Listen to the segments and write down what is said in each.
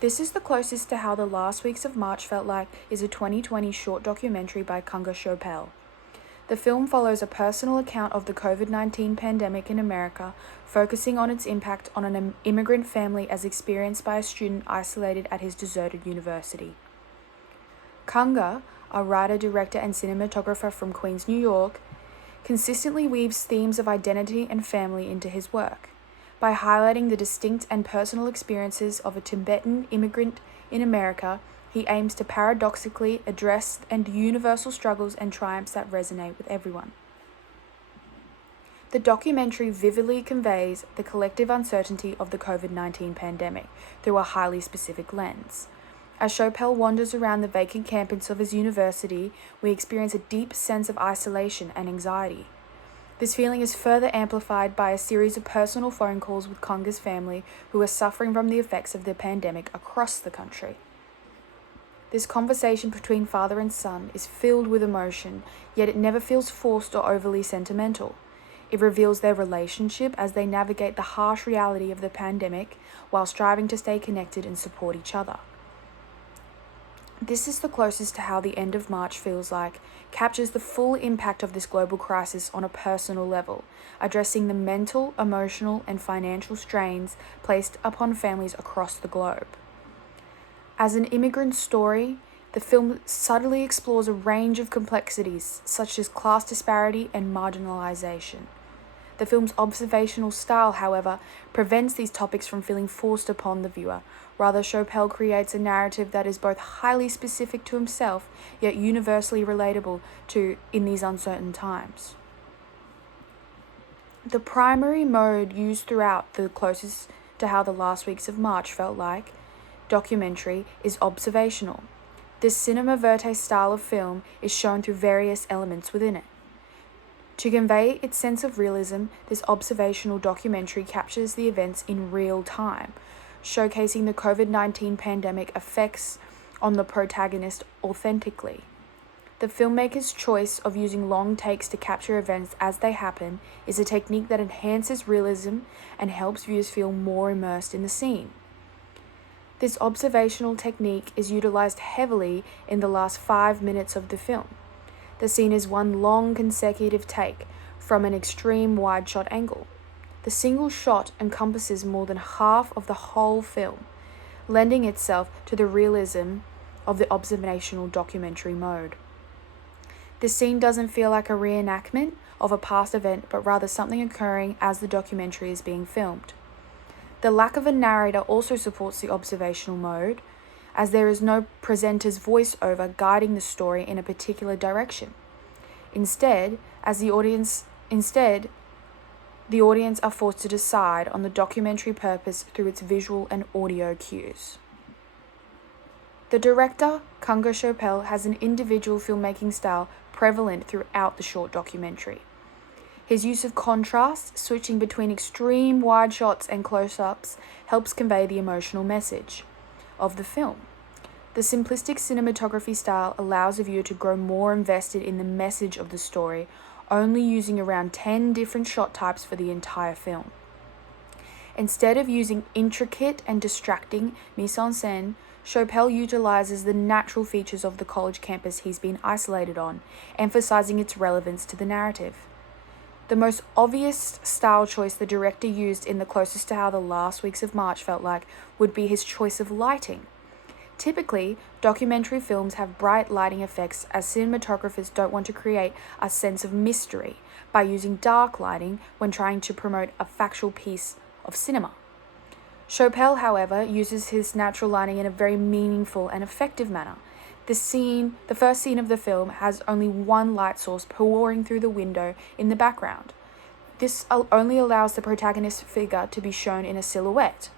This is the closest to how the last weeks of March felt like is a 2020 short documentary by Kunga Chopel. The film follows a personal account of the COVID-19 pandemic in America, focusing on its impact on an immigrant family as experienced by a student isolated at his deserted university. Kunga, a writer, director, and cinematographer from Queens, New York, consistently weaves themes of identity and family into his work. By highlighting the distinct and personal experiences of a Tibetan immigrant in America, he aims to paradoxically address the universal struggles and triumphs that resonate with everyone. The documentary vividly conveys the collective uncertainty of the COVID-19 pandemic through a highly specific lens. As Chopel wanders around the vacant campus of his university, we experience a deep sense of isolation and anxiety. This feeling is further amplified by a series of personal phone calls with Kunga's family who are suffering from the effects of the pandemic across the country. This conversation between father and son is filled with emotion, yet it never feels forced or overly sentimental. It reveals their relationship as they navigate the harsh reality of the pandemic while striving to stay connected and support each other. This is the closest to how the end of March feels like, captures the full impact of this global crisis on a personal level, addressing the mental, emotional, and financial strains placed upon families across the globe. As an immigrant story, the film subtly explores a range of complexities such as class disparity and marginalization. The film's observational style, however, prevents these topics from feeling forced upon the viewer. Rather, Chopel creates a narrative that is both highly specific to himself, yet universally relatable to in these uncertain times. The primary mode used throughout the closest to how the last weeks of March felt like documentary is observational. This cinema verite style of film is shown through various elements within it. To convey its sense of realism, this observational documentary captures the events in real time, showcasing the COVID-19 pandemic effects on the protagonist authentically. The filmmaker's choice of using long takes to capture events as they happen is a technique that enhances realism and helps viewers feel more immersed in the scene. This observational technique is utilized heavily in the last 5 minutes of the film. The scene is one long consecutive take from an extreme wide shot angle. The single shot encompasses more than half of the whole film, lending itself to the realism of the observational documentary mode. This scene doesn't feel like a reenactment of a past event, but rather something occurring as the documentary is being filmed. The lack of a narrator also supports the observational mode, as there is no presenter's voiceover guiding the story in a particular direction. Instead, the audience are forced to decide on the documentary purpose through its visual and audio cues. The director, Kunga Chopel, has an individual filmmaking style prevalent throughout the short documentary. His use of contrast, switching between extreme wide shots and close-ups, helps convey the emotional message of the film. The simplistic cinematography style allows a viewer to grow more invested in the message of the story, only using around 10 different shot types for the entire film. Instead of using intricate and distracting mise-en-scène, Chopel utilizes the natural features of the college campus he's been isolated on, emphasizing its relevance to the narrative. The most obvious style choice the director used in the closest to how the last weeks of March felt like would be his choice of lighting. Typically, documentary films have bright lighting effects as cinematographers don't want to create a sense of mystery by using dark lighting when trying to promote a factual piece of cinema. Chopel, however, uses his natural lighting in a very meaningful and effective manner. The first scene of the film, has only one light source pouring through the window in the background. This only allows the protagonist's figure to be shown in a silhouette.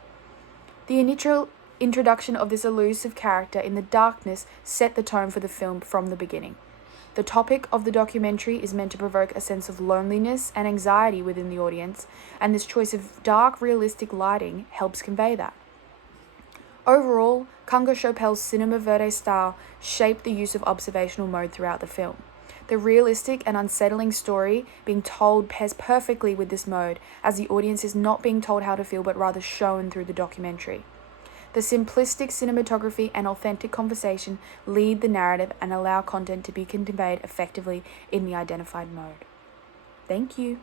The initial introduction of this elusive character in the darkness set the tone for the film from the beginning. The topic of the documentary is meant to provoke a sense of loneliness and anxiety within the audience, and this choice of dark, realistic lighting helps convey that. Overall, Kunga Chopel's cinema verite style shaped the use of observational mode throughout the film. The realistic and unsettling story being told pairs perfectly with this mode, as the audience is not being told how to feel but rather shown through the documentary. The simplistic cinematography and authentic conversation lead the narrative and allow content to be conveyed effectively in the identified mode. Thank you.